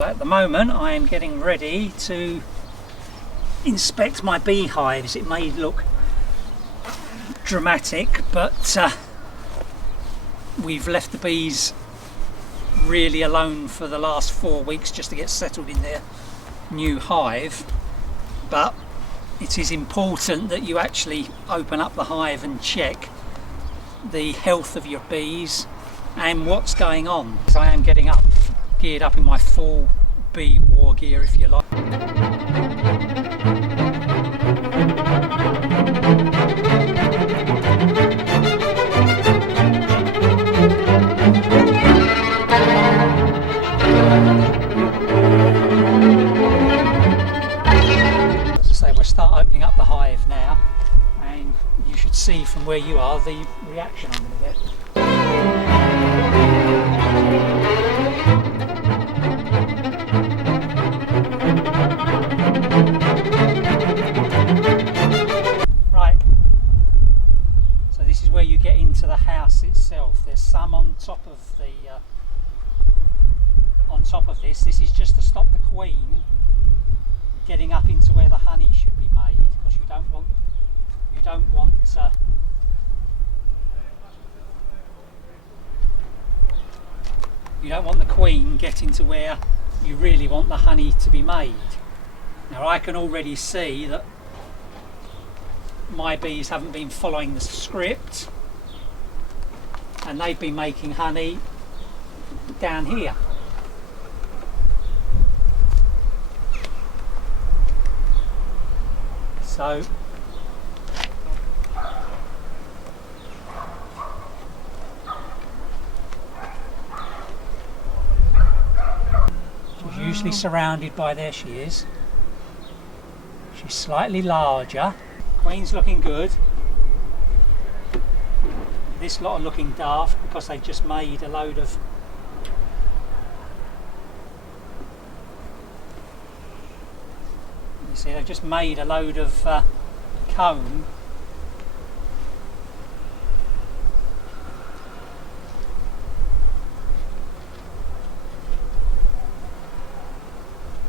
At the moment I am getting ready to inspect my beehives. It may look dramatic, but we've left the bees really alone for the last 4 weeks just to get settled in their new hive. But it is important that you actually open up the hive and check the health of your bees and what's going on. I am getting geared up in my full bee war gear, if you like. As I say, we'll start opening up the hive now, and you should see from where you are the reaction I'm going to get. Where you get into the house itself. There's some on top of this. This is just to stop the queen getting up into where the honey should be made, because you don't want the queen getting to where you really want the honey to be made. Now I can already see that my bees haven't been following the script, and they've been making honey down here. So she's usually surrounded by, there she is. She's slightly larger. Queen's looking good. This lot are looking daft because they just made a load of they've just made a load of comb.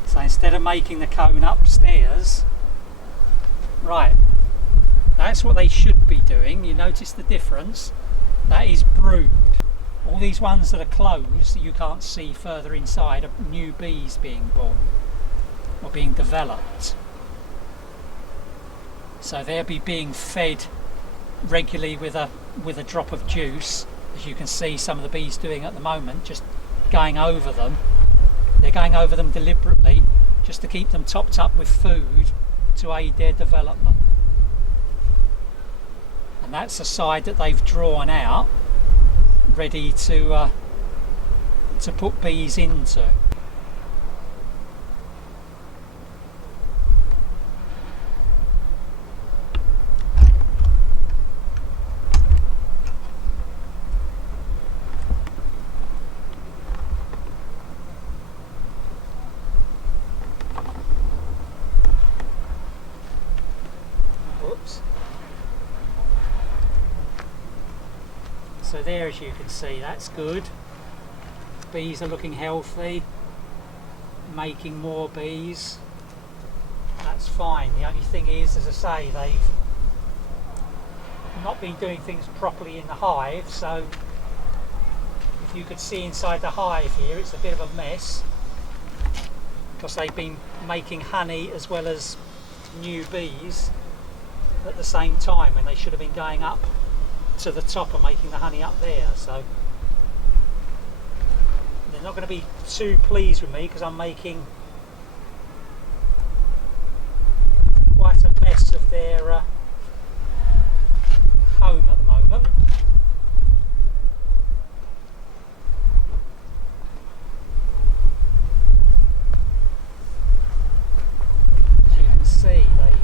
So instead of making the cone upstairs, right, that's what they should be doing. You notice the difference? That is brood. All these ones that are closed, you can't see further inside, are new bees being born or being developed. So they'll be being fed regularly with a drop of juice, as you can see some of the bees doing at the moment, just going over them. They're going over them deliberately just to keep them topped up with food to aid their development. And that's the side that they've drawn out, ready to put bees into. So there, as you can see, that's good. Bees are looking healthy, making more bees. That's fine. The only thing is, as I say, they've not been doing things properly in the hive. So if you could see inside the hive here, it's a bit of a mess, because they've been making honey as well as new bees at the same time, when they should have been going up to the top and making the honey up there. So they're not going to be too pleased with me, because I'm making quite a mess of their home at the moment. As you can see, they've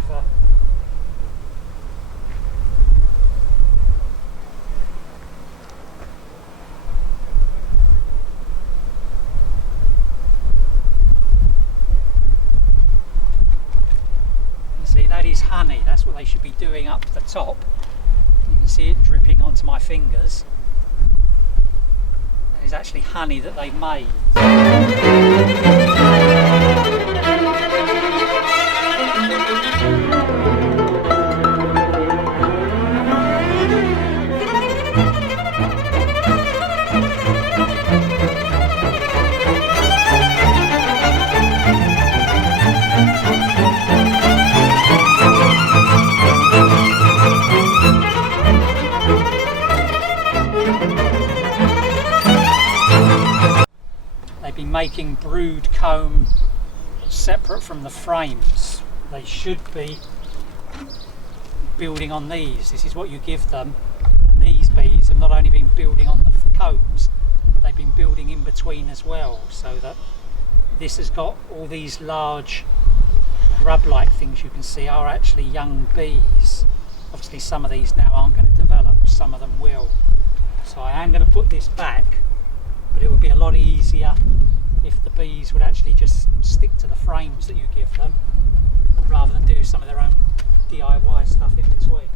that is honey. That's what they should be doing up the top. You can see it dripping onto my fingers. There's actually honey that they've made. Making brood comb separate from the frames. They should be building on these. This is what you give them, and these bees have not only been building on the combs, they've been building in between as well, so that this has got all these large grub-like things you can see are actually young bees. Obviously some of these now aren't going to develop, some of them will. So I am going to put this back, but it would be a lot easier if the bees would actually just stick to the frames that you give them rather than do some of their own DIY stuff in between.